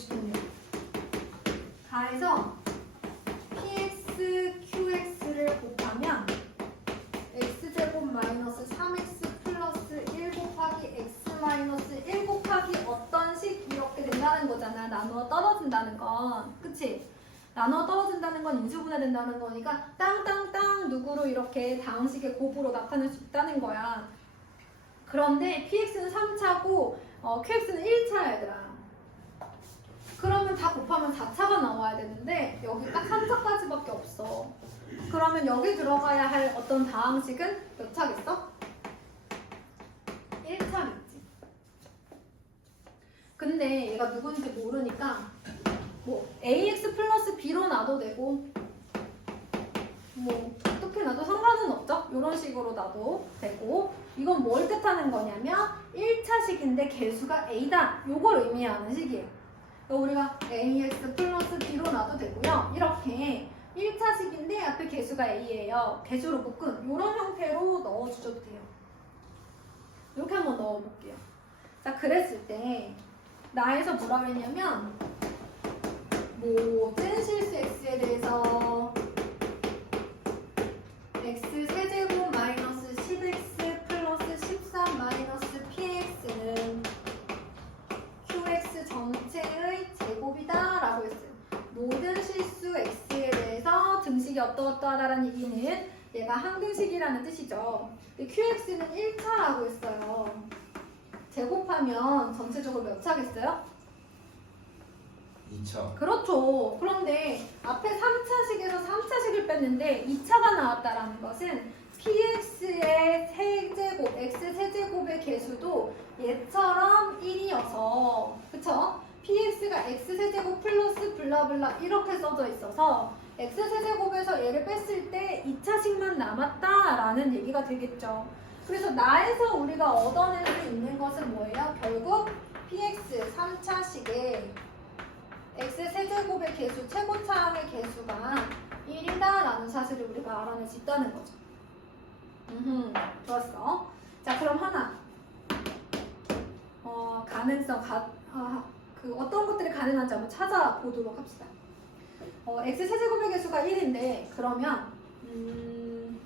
보여주겠네요. 가에서 px, qx를 곱하면 x제곱 마이너스 3x 플러스 1 곱하기 x 마이너스 1 곱하기 어떤 식 이렇게 된다는 거잖아. 나누어 떨어진다는 건. 그치? 나누어 떨어진다는 건 인수분해된다는 거니까 땅땅땅 누구로 이렇게 다항식의 곱으로 나타낼 수 있다는 거야. 그런데 px는 3차고 어, qx는 1차야 얘들아. 그러면 다 곱하면 4차가 나와야 되는데 여기 딱 3차까지밖에 없어. 그러면 여기 들어가야 할 어떤 다항식은 몇 차겠어? 1차겠지. 근데 얘가 누군지 모르니까 뭐 ax 플러스 b로 놔도 되고 뭐 어떻게 놔도 상관은 없죠. 이런 식으로 놔도 되고 이건 뭘 뜻하는 거냐면 1차식인데 개수가 a다. 요걸 의미하는 식이에요. 우리가 ax 플러스 b로 놔도 되고요. 이렇게 1차식인데 앞에 개수가 a예요. 개수로 묶은 이런 형태로 넣어주셔도 돼요. 이렇게 한번 넣어볼게요. 자, 그랬을 때 나에서 뭐라 그랬냐면 모든 실수 x에 대해서 어떠어떠하다라는 얘기는 얘가 항등식이라는 뜻이죠. 근데 qx는 1차라고 했어요. 제곱하면 전체적으로 몇 차겠어요? 2차 그렇죠. 그런데 앞에 3차식에서 3차식을 뺐는데 2차가 나왔다라는 것은 px의 세제곱, x 세제곱의 개수도 얘처럼 1이어서 그쵸? px가 x 세제곱 플러스 블라블라 이렇게 써져 있어서 x 세제곱 얘를 뺐을 때 2차식만 남았다라는 얘기가 되겠죠. 그래서 나에서 우리가 얻어낼 수 있는 것은 뭐예요? 결국 px 3차식에 x 세제곱의 개수 최고차항의 개수가 1이다라는 사실을 우리가 알아낼 수 있다는 거죠. 음, 좋았어. 자, 그럼 하나. 어, 가능성, 가, 아, 그 어떤 것들이 가능한지 한번 찾아보도록 합시다. 어, x 세제곱의 개수가 1인데 그러면 음,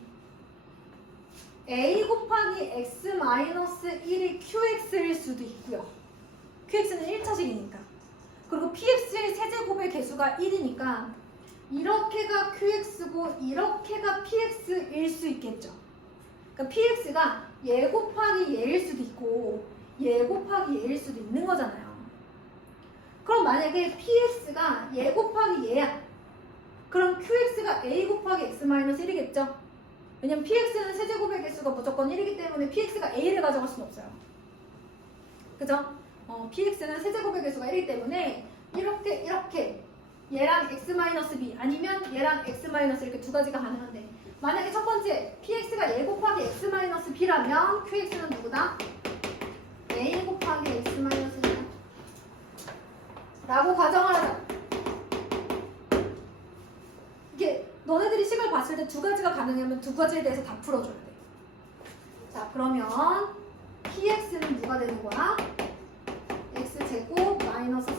a 곱하기 x 마이너스 1이 qx일 수도 있고요. qx는 1차식이니까. 그리고 px의 세제곱의 개수가 1이니까 이렇게가 qx고 이렇게가 px일 수 있겠죠. 그러니까 px가 얘 곱하기 얘일 수도 있고 얘 곱하기 얘일 수도 있는 거잖아요. 만약에 px가 얘 곱하기 얘야. 그럼 qx가 a 곱하기 x 마이너스 1이겠죠. 왜냐면 px는 세제곱의 개수가 무조건 1이기 때문에 px가 a를 가져갈 수는 없어요. 그죠? 어, px는 세제곱의 개수가 1이기 때문에 이렇게 이렇게 얘랑 x-b 아니면 얘랑 x- 이렇게 두 가지가 가능한데 만약에 첫 번째 px가 a 곱하기 x-b라면 qx는 누구다? a 곱하기 x-b다 라고 가정을 하자 이게 너네들이 식을 봤을 때 두 가지가 가능하면 두 가지에 대해서 다 풀어줘야 돼. 자 그러면 px는 뭐가 되는 거야? x제곱 마이너스 3x